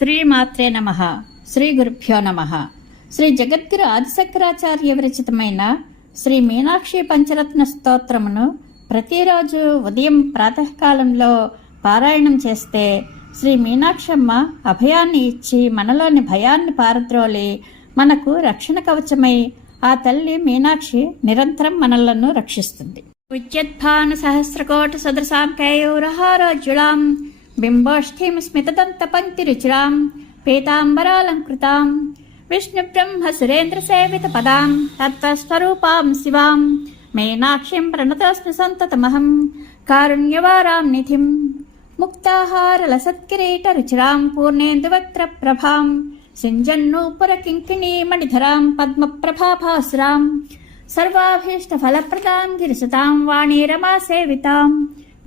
శ్రీమాత్రే నమః. శ్రీ గురుభ్యో నమః. శ్రీ జగద్గురు ఆదిశంకరాచార్య విరచితమైన శ్రీ మీనాక్షి పంచరత్న స్తోత్రమును ప్రతిరోజు ఉదయం ప్రాతకాలంలో పారాయణం చేస్తే శ్రీ మీనాక్షమ్మ అభయాన్ని ఇచ్చి మనలోని భయాన్ని పారద్రోలి మనకు రక్షణ కవచమై ఆ తల్లి మీనాక్షి నిరంతరం మనలను రక్షిస్తుంది. ఉజ్జద్భాను సహస్రకోట సదృశాం కేయూరహారోజ్జుళాం బింబోష్ఠీం స్మితదంత పంక్తిరుచిరాం పీతాంబరాలంకృతాం విష్ణు బ్రహ్మ సురేంద్ర సేవిత పదాం తత్వస్వరూపాం శివాం మీనాక్షిం ప్రణతోస్మి సంతతమహం కారుణ్యవారాం నిధిం ముక్తాహారలసత్కిరీట రుచిరాం పూర్ణేందువక్త్ర ప్రభాం సింజన్నూపుర కింకిణీ మణిధరాం పద్మప్రభాభాసురాం సర్వాభీష్ట ఫలప్రదాం గిరిసుతాం వాణీ రమా సేవితాం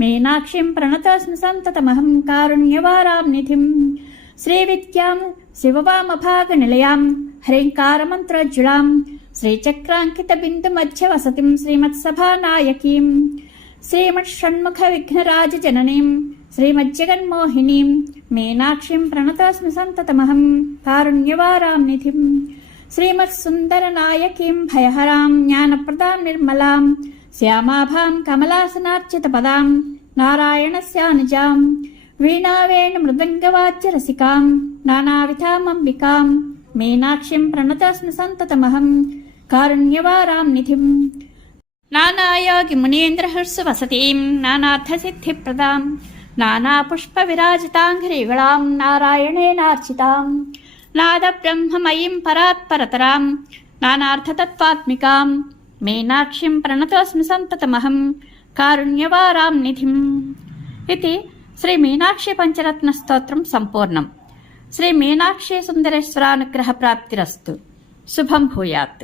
మీనాక్షిం ప్రణతోస్మి సంతతమహం కారుణ్యవారాం నిధిం శ్రీవిద్యాం శివవామభాగనిలయాం హ్రీంకారమంత్రోజ్జుళాం శ్రీచక్రాంకిత బిందు మధ్య వసతిం శ్రీమత్సభానాయకీం శ్రీమత్షణ్ముఖ విఘ్నరాజ జననీం శ్రీమజ్జగన్మోహినీం మీనాక్షిం ప్రణతోస్మి సంతతమహం కారుణ్యవారాం నిధిం శ్రీమత్సుందరనాయకీం భయహరాం జ్ఞానప్రదాం నిర్మలాం శ్యామాభాం కమలాసనార్చిత పదాం నారాయణస్యానుజాం వీణావేణు మృదంగవాద్య రసికాం నానావిధామంబికాం మీనాక్షిం ప్రణతోస్మి సంతతమహం కారుణ్యవారాం నిధిం నానాయోగి మునీంద్రహర్సు వసతీం నానార్థసిద్ధిప్రదాం నానాపుష్ప విరాజితాంఘ్రీగళాం నారాయణేనార్చితాం నాద బ్రహ్మమయీం పరాత్పరతరాం నానార్థతత్వాత్మికాం మీనాక్షిం ప్రణతోస్మి సంతతమహం కారుణ్యవారాం నిధిం. ఇది శ్రీ మీనాక్షి పంచరత్న స్తోత్రం సంపూర్ణం. శ్రీ మీనాక్షి సుందరేశ్వరానుగ్రహ ప్రాప్తిరస్తు. శుభం భూయాత్.